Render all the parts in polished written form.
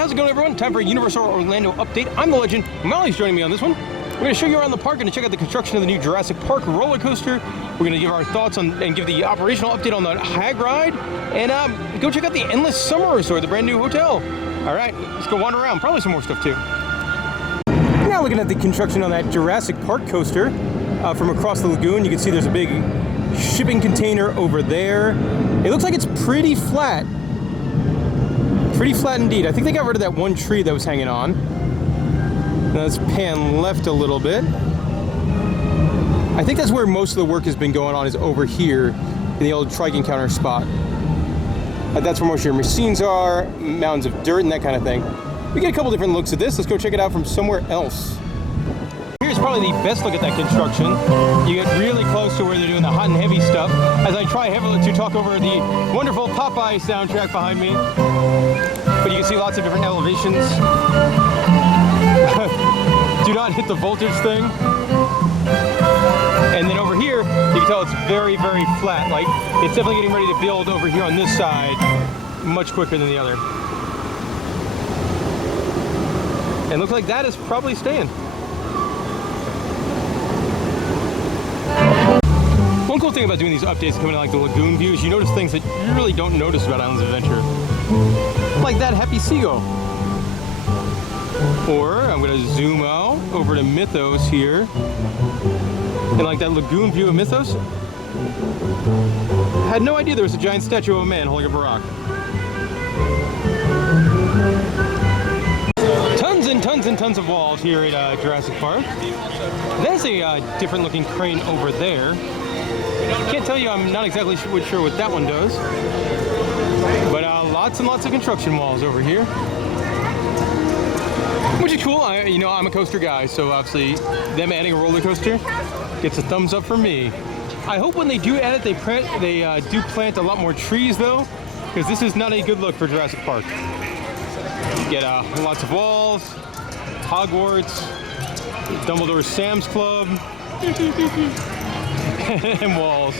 how's it going, everyone? Time for a Universal Orlando update. I'm the legend. Molly's joining me on this one. We're going to show you around the park and to check out the construction of the new Jurassic Park roller coaster. We're going to give our thoughts on and give the operational update on the Hagrid ride, and go check out the Endless Summer Resort, the brand new hotel. All right, let's go wander around. Probably some more stuff too. Now looking at the construction on that Jurassic Park coaster from across the lagoon, you can see there's a big shipping container over there. It looks like it's pretty flat. Pretty flat indeed. I think they got rid of that one tree that was hanging on. Now let's pan left a little bit. I think that's where most of the work has been going on, is over here in the old Trigon counter spot. That's where most of your machines are, mounds of dirt and that kind of thing. We get a couple different looks at this. Let's go check it out from somewhere else. Here's probably the best look at that construction. You get really close to where they're doing the hot and heavy stuff as I try heavily to talk over the wonderful Popeye soundtrack behind me. But you can see lots of different elevations. Do not hit the voltage thing. And then over here, you can tell it's very, very flat. Like, it's definitely getting ready to build over here on this side much quicker than the other. And it looks like that is probably staying. One cool thing about doing these updates coming to like the lagoon views, you notice things that you really don't notice about Islands of Adventure. Like that happy seagull. Or I'm going to zoom out over to Mythos here. And like that lagoon view of Mythos, had no idea there was a giant statue of a man holding up a rock. Tons and tons and tons of walls here at Jurassic Park. There's a different looking crane over there. Can't tell you, I'm not exactly sure what that one does. But lots and lots of construction walls over here. Which is cool. I'm a coaster guy, so obviously them adding a roller coaster gets a thumbs up from me. I hope when they do add it, they do plant a lot more trees though, because this is not a good look for Jurassic Park. You get lots of walls, Hogwarts, Dumbledore's Sam's Club, and walls.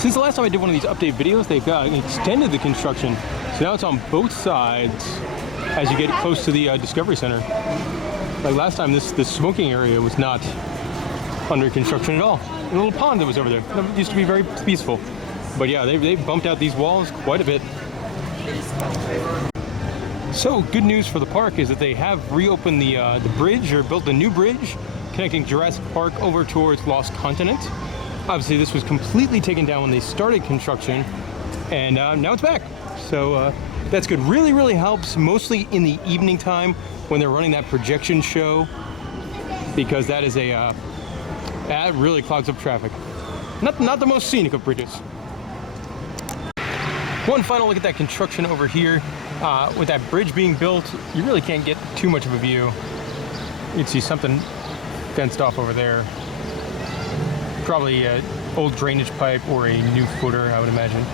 Since the last time I did one of these update videos, they've extended the construction, so now it's on both sides as you get close to the Discovery Center. Like last time, this smoking area was not under construction at all. A little pond that was over there. It used to be very peaceful. But yeah, they bumped out these walls quite a bit. So good news for the park is that they have reopened the bridge, or built a new bridge connecting Jurassic Park over towards Lost Continent. Obviously this was completely taken down when they started construction, and now it's back. So that's good. Really, really helps, mostly in the evening time when they're running that projection show, because that is that really clogs up traffic. Not the most scenic of bridges. One final look at that construction over here. With that bridge being built, you really can't get too much of a view. You can see something fenced off over there. Probably an old drainage pipe or a new footer, I would imagine.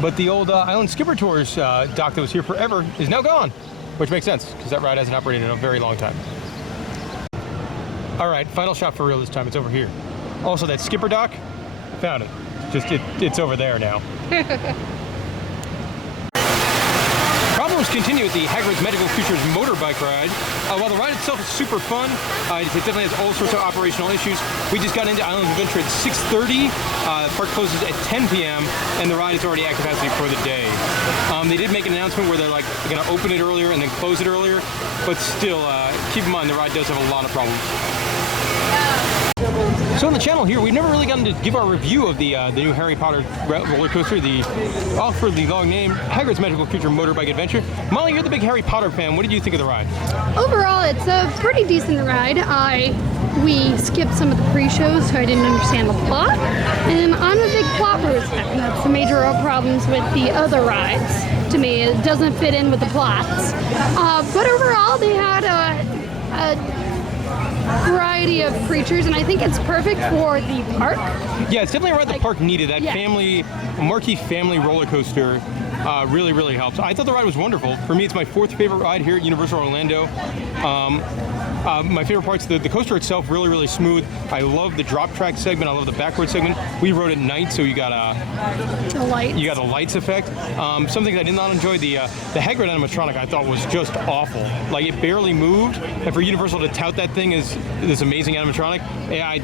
But the old Island Skipper Tours dock that was here forever is now gone, which makes sense because that ride hasn't operated in a very long time. All right, final shot for real this time. It's over here. Also, that Skipper dock, found it. Just it's over there now. Problems continue at the Hagrid Motorbike ride. While the ride itself is super fun, it definitely has all sorts of operational issues. We just got into Islands of Adventure at 6:30. Park closes at 10 p.m. and the ride is already at capacity for the day. They did make an announcement where they're like going to open it earlier and then close it earlier, but still, keep in mind the ride does have a lot of problems. So on the channel here, we've never really gotten to give our review of the new Harry Potter roller coaster, the awfully long name, Hagrid's Magical Creature Motorbike Adventure. Molly, you're the big Harry Potter fan. What did you think of the ride? Overall, it's a pretty decent ride. We skipped some of the pre-shows, so I didn't understand the plot. And I'm a big plot person. That's the major problems with the other rides. To me, it doesn't fit in with the plots. But overall, they had a variety of creatures, and I think it's perfect for the park. Yeah, it's definitely a ride the park needed. That marquee family roller coaster really, really helps. I thought the ride was wonderful. For me, it's my fourth favorite ride here at Universal Orlando. My favorite part's the coaster itself, really, really smooth. I love the drop track segment. I love the backward segment. We rode at night, so you got The lights. the lights effect. Something I did not enjoy, the Hagrid animatronic I thought was just awful. Like, it barely moved, and for Universal to tout that thing as this amazing animatronic, yeah,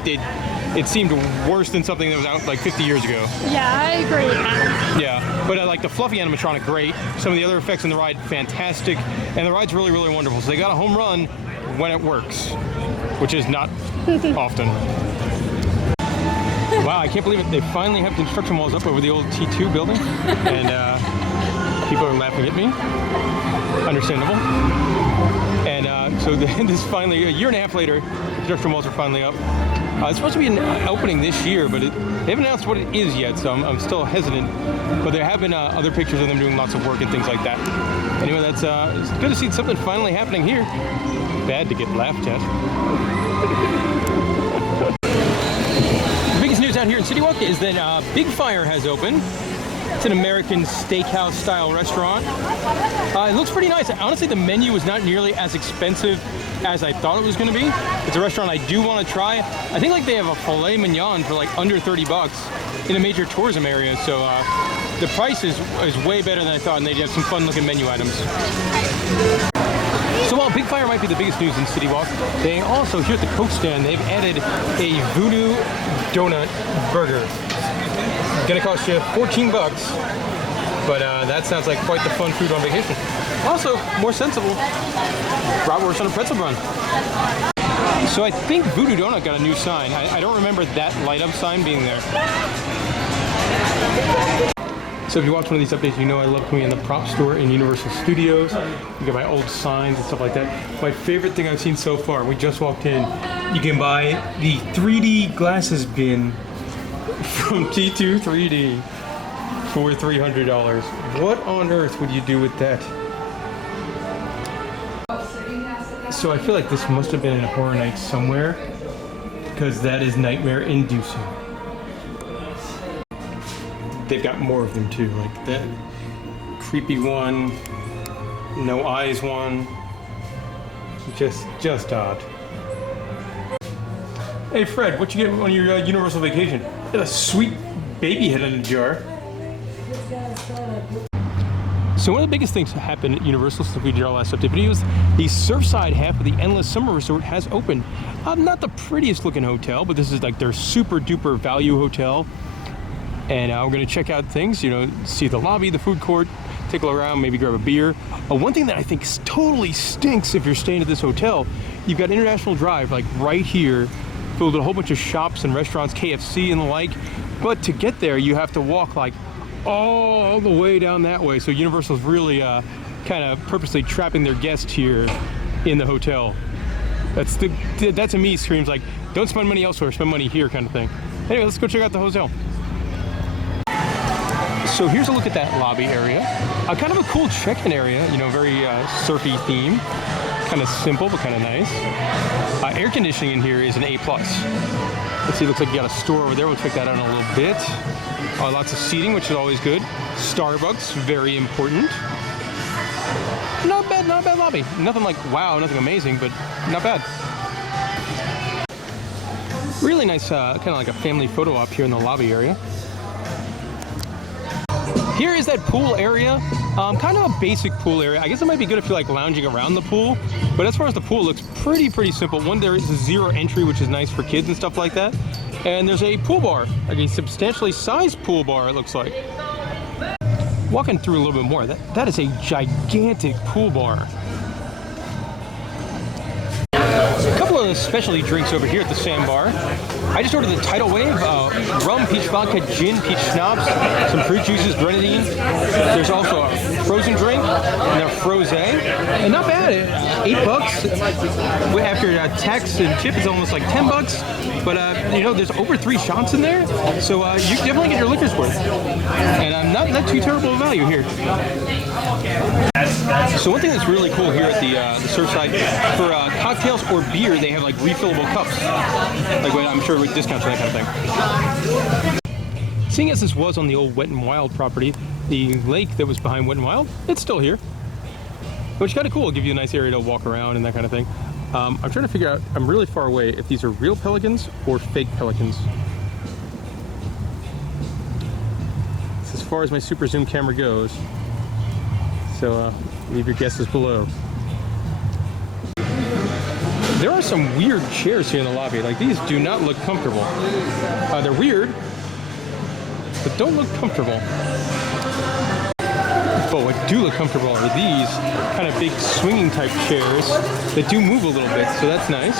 it seemed worse than something that was out like 50 years ago. Yeah, I agree with that. Yeah, but like the fluffy animatronic, great. Some of the other effects in the ride, fantastic. And the ride's really, really wonderful. So they got a home run when it works, which is not often. Wow, I can't believe it. They finally have construction walls up over the old T2 building. And people are laughing at me. Understandable. And so this finally, a year and a half later, construction walls are finally up. It's supposed to be an opening this year, but they haven't announced what it is yet, so I'm still hesitant. But there have been other pictures of them doing lots of work and things like that. Anyway, that's it's good to see something finally happening here. Bad to get laughed at. The biggest news out here in City Walk is that Big Fire has opened. It's an American steakhouse style restaurant. It looks pretty nice. Honestly, the menu is not nearly as expensive as I thought it was going to be. It's a restaurant I do want to try. I think like they have a filet mignon for like under 30 bucks in a major tourism area. So the price is way better than I thought, and they have some fun looking menu items. So while Big Fire might be the biggest news in City Walk, they also, here at the Coke stand, they've added a Voodoo Donut Burger. Gonna cost you 14 bucks, but that sounds like quite the fun food on vacation. Also, more sensible, bratwurst on a pretzel bun. So I think Voodoo Donut got a new sign. I don't remember that light up sign being there. So if you watch one of these updates, you know I love coming in the prop store in Universal Studios. You get my old signs and stuff like that. My favorite thing I've seen so far, we just walked in, you can buy the 3D glasses bin from T2 3D for $300. What on earth would you do with that? So I feel like this must have been in a Horror Night somewhere, because that is nightmare inducing. They've got more of them too, like that creepy one, no eyes one, just odd. Hey Fred, what you get on your Universal vacation? A sweet baby head in a jar. So one of the biggest things that happened at Universal since we did our last update video is the Surfside half of the Endless Summer Resort has opened. Not the prettiest looking hotel, but this is like their super duper value hotel. And we're gonna check out things, you know, see the lobby, the food court, take a look around, maybe grab a beer. One thing that I think totally stinks if you're staying at this hotel, you've got International Drive like right here, filled with a whole bunch of shops and restaurants, KFC and the like. But to get there, you have to walk like all the way down that way. So Universal's really kind of purposely trapping their guests here in the hotel. That to me screams like, don't spend money elsewhere, spend money here kind of thing. Anyway, let's go check out the hotel. So here's a look at that lobby area. Kind of a cool check-in area, you know, very surfy theme. Kind of simple, but kind of nice. Air conditioning in here is an A+. Let's see, looks like you got a store over there. We'll check that out in a little bit. Lots of seating, which is always good. Starbucks, very important. Not bad lobby. Nothing like, wow, nothing amazing, but not bad. Really nice, kind of like a family photo op here in the lobby area. Here is that pool area, kind of a basic pool area. I guess it might be good if you're like lounging around the pool, but as far as the pool, it looks pretty simple. One, there is a zero entry, which is nice for kids and stuff like that. And there's a pool bar, like a substantially sized pool bar, it looks like. Walking through a little bit more, that is a gigantic pool bar. A couple of specialty drinks over here at the Sandbar. I just ordered the Tidal Wave, rum, peach vodka, gin, peach schnapps, some fruit juices, grenadine. There's also a frozen drink and a frosé, and not bad. $8 after tax and tip is almost like 10 bucks. But you know, there's over 3 shots in there, so you can definitely get your liquor's worth. And not too terrible a value here. So one thing that's really cool here at the Surfside, for cocktails or beer, they have like refillable cups. Like I'm sure with discounts or that kind of thing. Seeing as this was on the old Wet n Wild property, the lake that was behind Wet n Wild, it's still here. Which is kind of cool. It'll give you a nice area to walk around and that kind of thing. I'm trying to figure out, I'm really far away, if these are real pelicans or fake pelicans. It's as far as my super zoom camera goes. So leave your guesses below. There are some weird chairs here in the lobby. Like, these do not look comfortable. They're weird, but don't look comfortable. But what do look comfortable are these kind of big swinging type chairs that do move a little bit, so that's nice.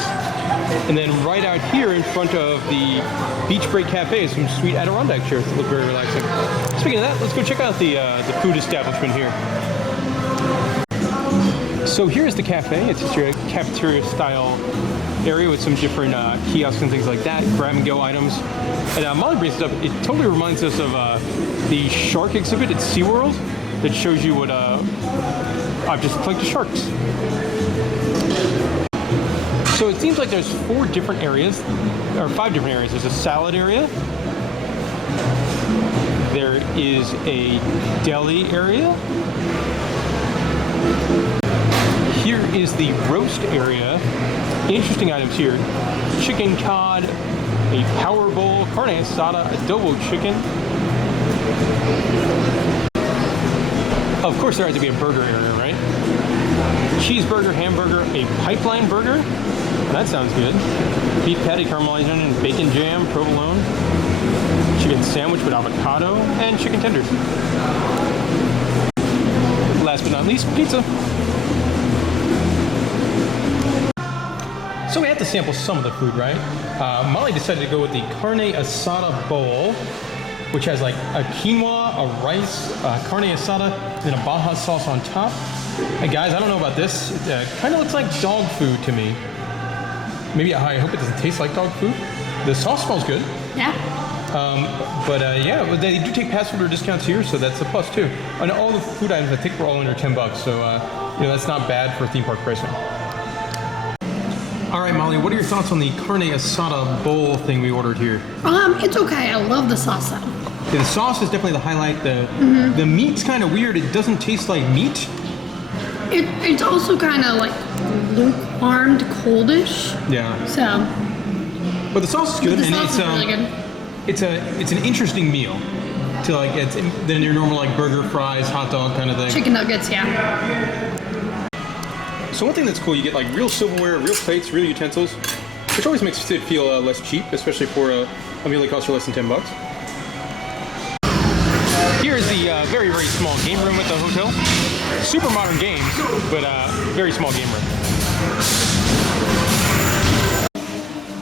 And then right out here in front of the Beach Break Cafe is some sweet Adirondack chairs that look very relaxing. Speaking of that, let's go check out the food establishment here. So here's the cafe. It's just your cafeteria style area with some different kiosks and things like that, grab and go items. And Molly brings it up, it totally reminds us of the shark exhibit at SeaWorld that shows you what just like the sharks. So it seems like there's 4 different areas, or 5 different areas. There's a salad area. There is a deli area. Here is the roast area. Interesting items here. Chicken cod, a power bowl, carne asada, adobo chicken. Of course there has to be a burger area, right? Cheeseburger, hamburger, a pipeline burger. That sounds good. Beef patty, caramelized onion, bacon jam, provolone. Chicken sandwich with avocado, and chicken tenders. Last but not least, pizza. So we have to sample some of the food, right? Molly decided to go with the carne asada bowl, which has like a quinoa, a rice, carne asada, and a Baja sauce on top. Hey guys, I don't know about this. It kind of looks like dog food to me. Maybe I hope it doesn't taste like dog food. The sauce smells good. Yeah. Yeah, they do take pass holder discounts here, so that's a plus too. And all the food items, I think, were all under $10, so that's not bad for theme park pricing. All right, Molly, what are your thoughts on the carne asada bowl thing we ordered here? It's okay. I love the sauce though. Yeah, the sauce is definitely the highlight. The meat's kind of weird. It doesn't taste like meat. It's also kind of like lukewarm, coldish. Yeah. So. But the sauce is good, The sauce is really good. It's an interesting meal. To like than your normal like burger, fries, hot dog kind of thing. Chicken nuggets, yeah. So one thing that's cool, you get like real silverware, real plates, real utensils, which always makes it feel less cheap, especially for a meal that costs you less than $10. Here's the very, very small game room at the hotel. Super modern games, but very small game room.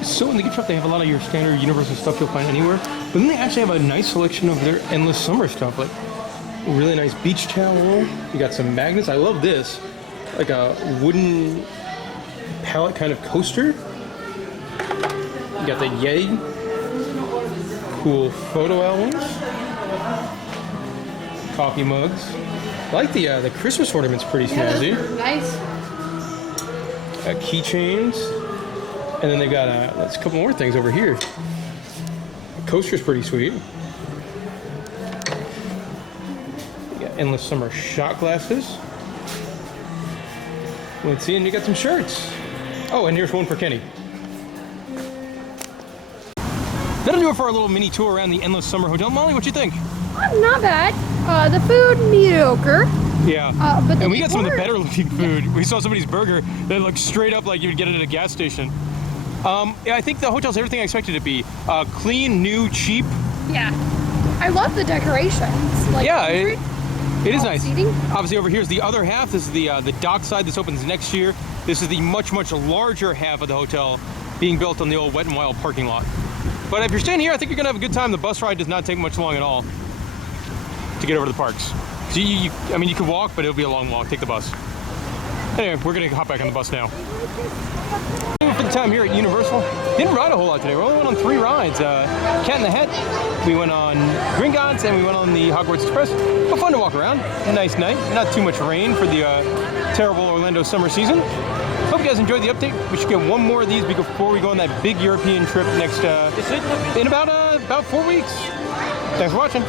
So in the gift shop, they have a lot of your standard Universal stuff you'll find anywhere, but then they actually have a nice selection of their endless summer stuff, like a really nice beach towel. You got some magnets. I love this. Like a wooden pallet kind of coaster. You got the Yeti. Cool photo albums. Coffee mugs. I like the Christmas ornament's pretty snazzy. Nice. Got keychains. And then they've got a couple more things over here. The coaster's pretty sweet. You got endless summer shot glasses. Let's see, and you got some shirts. Oh, and here's one for Kenny. That'll do it for our little mini tour around the Endless Summer Hotel. Molly, what you think? Not bad. The food, mediocre. Yeah. But and we got some of the better looking food. We saw somebody's burger that looked straight up like you would get it at a gas station. Yeah, I think the hotel's everything I expected it to be. Clean, new, cheap. Yeah. I love the decorations. Like, yeah, it is nice. Seating. Obviously over here is the other half. This is the dock side. This opens next year. This is the much, much larger half of the hotel being built on the old Wet n Wild parking lot. But if you're staying here, I think you're gonna have a good time. The bus ride does not take much long at all to get over to the parks. So I mean, you could walk, but it'll be a long walk. Take the bus. Anyway, we're gonna hop back on the bus now. For the time here at Universal, didn't ride a whole lot today. We only went on 3 rides. Cat in the Hat, we went on Gringotts, and we went on the Hogwarts Express. But fun to walk around. A nice night. Not too much rain for the terrible Orlando summer season. Hope you guys enjoyed the update. We should get one more of these before we go on that big European trip next in about 4 weeks. Thanks for watching.